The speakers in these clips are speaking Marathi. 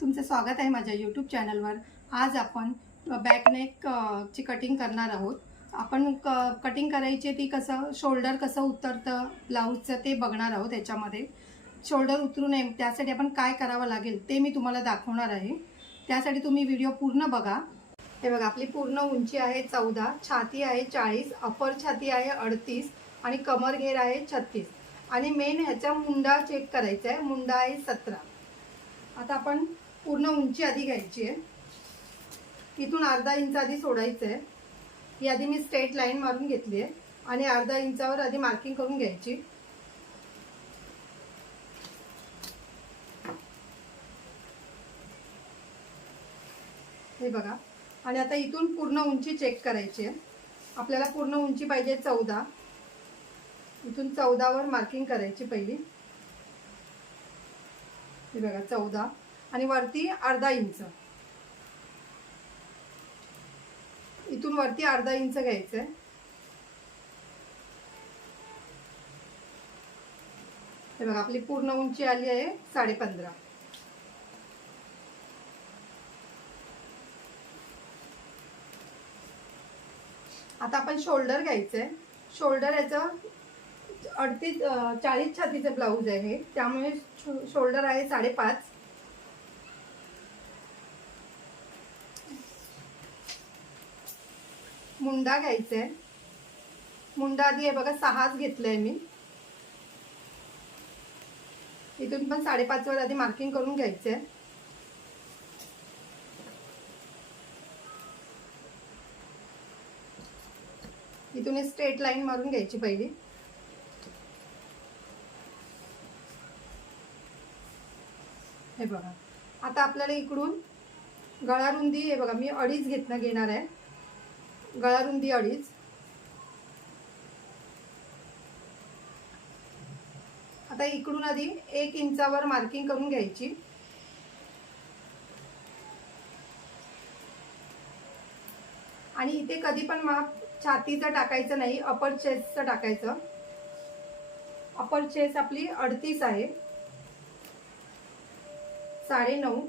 तुमचं स्वागत आहे माझ्या यूट्यूब चॅनलवर आज आपण बॅकनेक ची कटिंग करणार आहोत. आपण क कटिंग करायची ती कसं शोल्डर कसं उतरतं ब्लाऊजचं ते बघणार आहोत याच्यामध्ये. शोल्डर उतरू नये त्यासाठी आपण काय करावं लागेल ते मी तुम्हाला दाखवणार आहे. त्यासाठी तुम्ही व्हिडिओ पूर्ण बघा. हे बघा आपली पूर्ण उंची आहे चौदा छाती आहे चाळीस अपर छाती आहे अडतीस आणि कमर घेर आहे छत्तीस. आणि मेन ह्याचा मुंडा चेक करायचा आहे मुंडा आहे सतरा. आता आपण पूर्ण उंची आधी घ्यायची आहे. इथून अर्धा इंच आधी सोडायचं आहे ही आधी मी स्ट्रेट लाईन मारून घेतली आहे आणि अर्धा इंचावर आधी मार्किंग करून घ्यायची. हे बघा. आणि आता इथून पूर्ण उंची चेक करायची आहे. आपल्याला पूर्ण उंची पाहिजे चौदा. इथून चौदावर मार्किंग करायची पहिली. हे बघा चौदा. आणि वरती अर्धा इंच. इथून वरती अर्धा इंच घ्यायचंय. हे बघा आपली पूर्ण उंची आली आहे साडेपंधरा. आता आपण शोल्डर घ्यायचंय. शोल्डर याचं अडतीस चाळीस छातीचं ब्लाऊज आहे त्यामुळे शोल्डर आहे साडेपाच. मुंडा घ्यायचा आहे मुंडा आधी आहे बघा सहाच घेतलं आहे मी. इथून पण साडेपाच वर आधी मार्किंग करून घ्यायचं आहे इथून स्ट्रेट लाईन मारून घ्यायची पहिली. हे बघा. आता आपल्याला इकडून गळा रुंदी हे बघा मी अडीच घेतनं घेणार आहे. गळा रुंदी अडीच. आता इकडून आधी एक इंचावर मार्किंग करून घ्यायची. आणि इथे कधी पण माप छातीचं टाकायचं नाही अपर चेस्टचं टाकायचं. अपर चेस्ट आपली अडतीस आहे. साडे नऊ.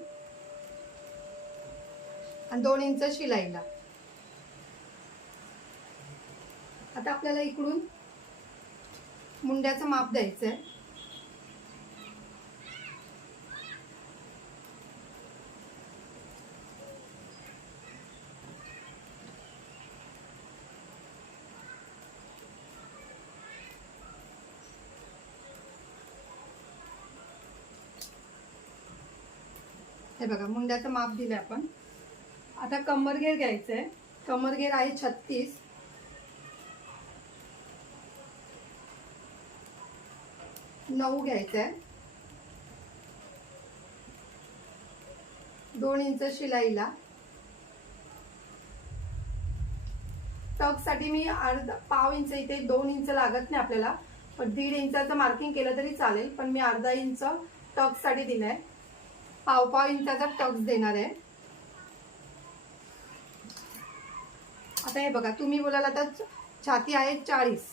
आणि दोन इंच शिलाईला. आता आपल्याला इकडून मुंड्याचं माप द्यायचं आहे हे बघा मुंड्याचं माप दिलं आपण. आता कमरघेर घ्यायचं आहे कमरघेर आहे छत्तीस. नऊ घ्यायचं आहे दोन इंच शिलाईला. टकसाठी मी अर्धा पाव इंच इथे दोन इंच लागत नाही आपल्याला. पण दीड इंचाचं मार्किंग केलं तरी चालेल पण मी अर्धा इंच टक्ससाठी दिलंय. पाव पाव इंचाचा टक्स देणार आहे. आता हे बघा तुम्ही बोलाल आता छाती आहे चाळीस.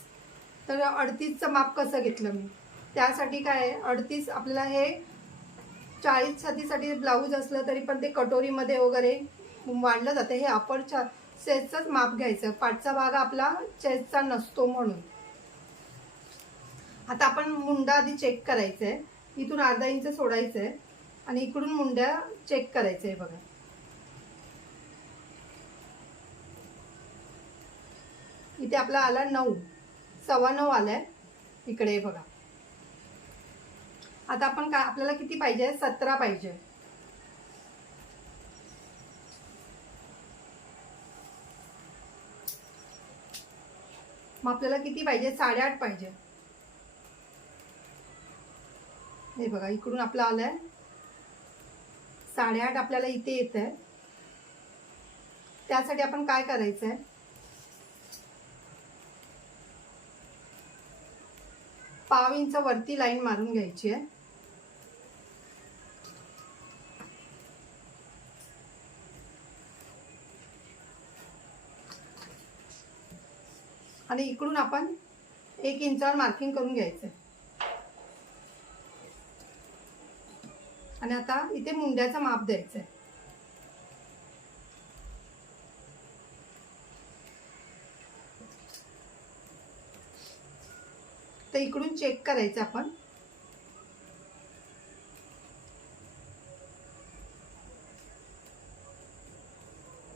तर अडतीसचं माप कसं घेतलं मी? त्यासाठी काय आहे? अडतीस आपल्याला हे चाळीस छातीसाठी ब्लाऊज असलं तरी पण ते कटोरीमध्ये वगैरे वाढलं जातं. हे अपर छा चेस्टचंच माप घ्यायचं. पाठचा भाग आपला चेस्टचा नसतो म्हणून. आता आपण मुंडा आधी चेक करायचं आहे इथून अर्धा इंच सोडायचं आहे आणि इकडून मुंड्या चेक करायचं आहे बघा. इथे आपला आला नऊ. सव्वा नऊ आलाय. इकडे बघा. आता आपण काय आपल्याला किती पाहिजे? सतरा पाहिजे. मग आपल्याला किती पाहिजे? साडेआठ पाहिजे. हे बघा इकडून आपलं आलंय. साडेआठ आपल्याला इथे येत आहे त्यासाठी आपण काय करायचं आहे पाव इंच वरती लाईन मारून घ्यायची आहे. आणि इकडून आपण एक इंचावर मार्किंग करून घ्यायचं. आणि आता इथे मुंड्याचं माप द्यायचं आहे तर इकडून चेक करायचं आपण.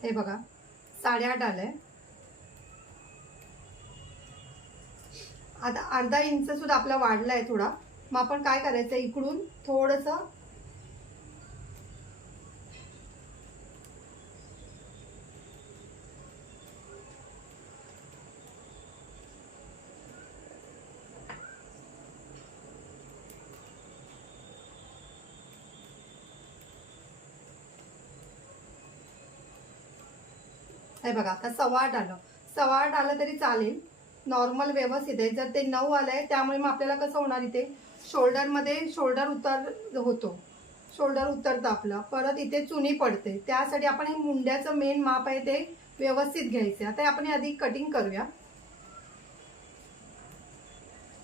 हे बघा साडेआठ आलंय. आता अर्धा इंच सुद्धा आपला वाढलाय थोडा. मग आपण काय करायचं? इकडून थोडस हे बघा आता सव्वा आठ आलं. सव्वा आठ आलं तरी चालेल. नॉर्मल व्यवस्थित आहे. जर ते नऊ आलं आहे त्यामुळे मग आपल्याला कसं होणार इथे? शोल्डरमध्ये शोल्डर उतर होतो. शोल्डर उतरतं आपलं. परत इथे चुनी पडते. त्यासाठी आपण हे मुंड्याचं मेन माप आहे ते व्यवस्थित घ्यायचे आता आपण हे आधी कटिंग करूया.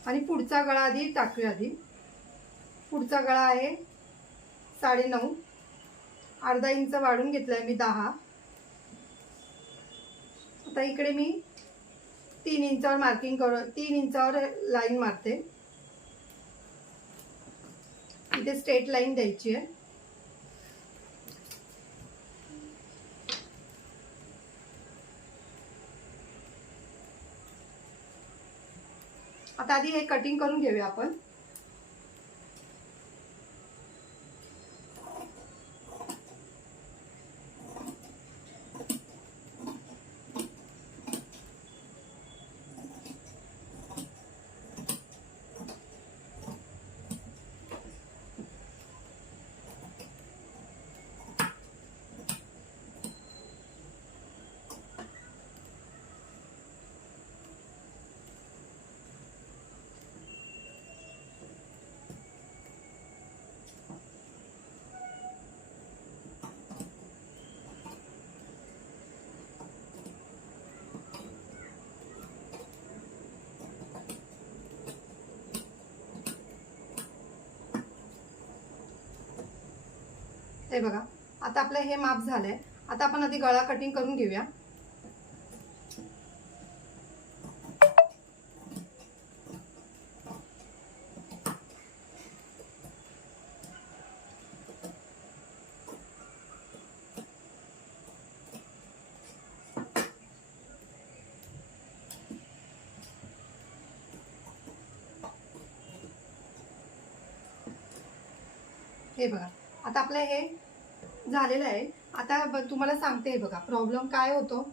आणि पुढचा गळा आधी टाकूया आधी. पुढचा गळा आहे साडेनऊ. अर्धा इंच वाढून घेतलाय मी दहा. आता इकडे मी तीन इंचावर मार्किंग करून तीन इंचावर लाईन मारते. इथे स्ट्रेट लाईन द्यायची आहे. आता आधी हे कटिंग करून घेऊया आपण. हे बघा. आता आपलं हे माप झालंय. आता आपण आधी गळा कटिंग करून घेऊया. हे बघा. आता आपलं हे झालेलं आहे. आता ब- तुम्हाला सांगते हे बघा प्रॉब्लेम काय होतो?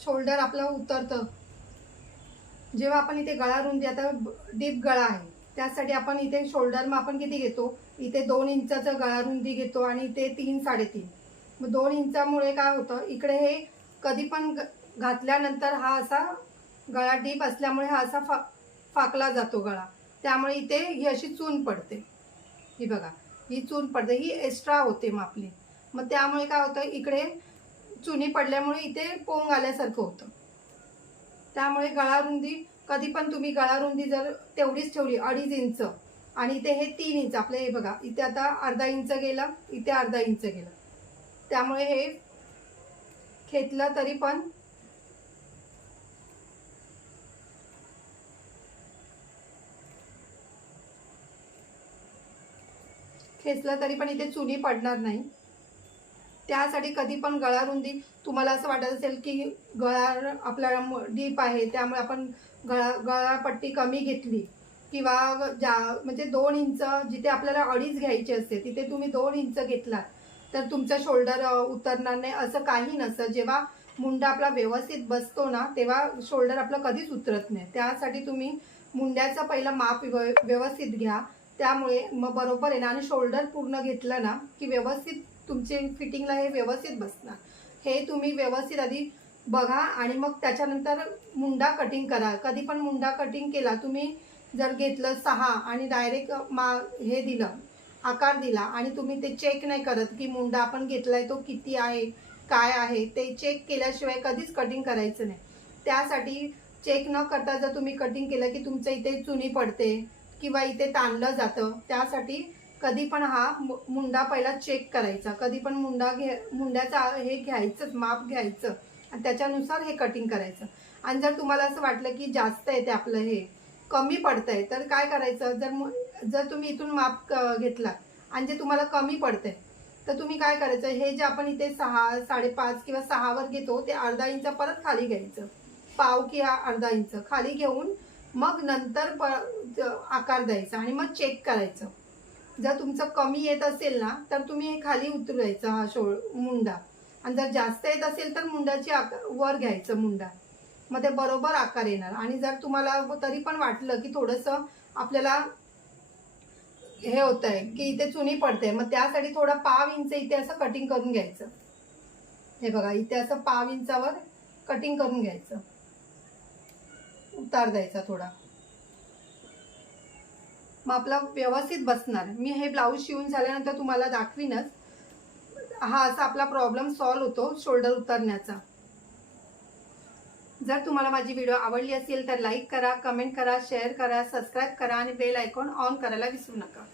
शोल्डर आपलं उतरतं. जेव्हा आपण इथे गळा रुंदी आता डीप गळा आहे. त्यासाठी आपण इथे शोल्डर मग आपण किती घेतो? इथे दोन इंचाचं गळा रुंदी घेतो आणि इथे तीन साडेतीन. मग दोन इंचामुळे काय होतं? इकडे हे कधी पण घातल्यानंतर हा असा गळा डीप असल्यामुळे हा असा फा फाकला जातो गळा. त्यामुळे इथे ही अशी चून पडते. ही बघा ही चून पडते. ही एक्स्ट्रा होते मग आपली मग त्यामुळे काय होतं इकडे चुनी पडल्यामुळे इथे पोंग आल्यासारखं होतं. त्यामुळे गळा रुंदी कधी पण तुम्ही गळा रुंदी जर तेवढीच ठेवली अडीच इंच आणि इथे हे तीन इंच आपले हे बघा इथे आता अर्धा इंच गेला इथे अर्धा इंच गेला. त्यामुळे हे खेचलं तरी पण खेचलं तरी पण इथे चुनी पडणार नाही. त्यासाठी कधी पण गळा रुंदी तुम्हाला असं वाटत असेल की गळा आपला डीप आहे त्यामुळे आपण गळा गळापट्टी कमी घेतली. किंवा ज्या म्हणजे दोन इंच जिथे आपल्याला अडीच घ्यायची असते तिथे तुम्ही दोन इंच घेतलात तर तुमचं शोल्डर उतरणार नाही असं काही नसतं. जेव्हा मुंडा आपला व्यवस्थित बसतो ना तेव्हा शोल्डर आपलं कधीच उतरत नाही. त्यासाठी तुम्ही मुंड्याचं पहिलं माप व्यव- व्यवस्थित घ्या. त्यामुळे मग बरोबर आहे ना आणि शोल्डर पूर्ण घेतलं ना की व्यवस्थित तुमचे फिटिंगला हे व्यवस्थित बसणार. हे तुम्ही व्यवस्थित आधी बघा आणि मग त्याच्यानंतर मुंडा कटिंग करा. कधी पण मुंडा कटिंग केला तुम्ही जर घेतलं सहा आणि डायरेक्ट मा हे दिलं आकार दिला आणि तुम्ही ते चेक नाही करत की मुंडा आपण घेतलाय तो किती आहे काय आहे ते चेक केल्याशिवाय कधीच कटिंग करायचं नाही. त्यासाठी चेक न करता जर तुम्ही कटिंग केलं की तुमचं इथे चुनी पडते किंवा इथे ताणलं जातं त्यासाठी कधी पण हा मु- मुंडा पहिला चेक करायचा. कधी पण मुंडा घे मुंड्याचा हे घ्यायचंच माप घ्यायचं. आणि त्याच्यानुसार हे कटिंग करायचं. आणि जर तुम्हाला असं वाटलं की जास्त येते आपलं हे कमी पडतंय तर काय करायचं? जर मु- जर तुम्ही इथून माप क- घेतला आणि जे तुम्हाला कमी पडतंय तर तुम्ही काय करायचं? हे जे आपण इथे सहा साडेपाच किंवा सहावर घेतो ते अर्धा इंच परत खाली घ्यायचं. पाव किंवा अर्धा इंच. खाली घेऊन मग नंतर प आकार द्यायचा आणि मग चेक करायचं. जर तुमचं कमी येत असेल ना तर तुम्ही हे खाली उतरवायचं हा शो मुंडा. आणि जर जास्त येत असेल तर मुंडाची आकार वर घ्यायचं मुंडा. मग ते बरोबर आकार येणार. आणि जर तुम्हाला तरी पण वाटलं की थोडंसं आपल्याला हे होत आहे की इथे चुनी पडते मग त्यासाठी थोडं पाव इंच इथे असं कटिंग करून घ्यायचं. हे बघा इथे असं पाव इंचावर कटिंग करून घ्यायचं. उतार द्यायचा थोडा. मग आपला व्यवस्थित बसणार. मी हे ब्लाऊज शिवून झाल्यानंतर तुम्हाला दाखवीनच. हा असा आपला प्रॉब्लेम सॉल्व्ह होतो शोल्डर उतरण्याचा. जर तुम्हाला माझी व्हिडिओ आवडली असेल तर लाईक करा कमेंट करा शेअर करा सबस्क्राईब करा आणि बेल आयकॉन ऑन करायला विसरू नका.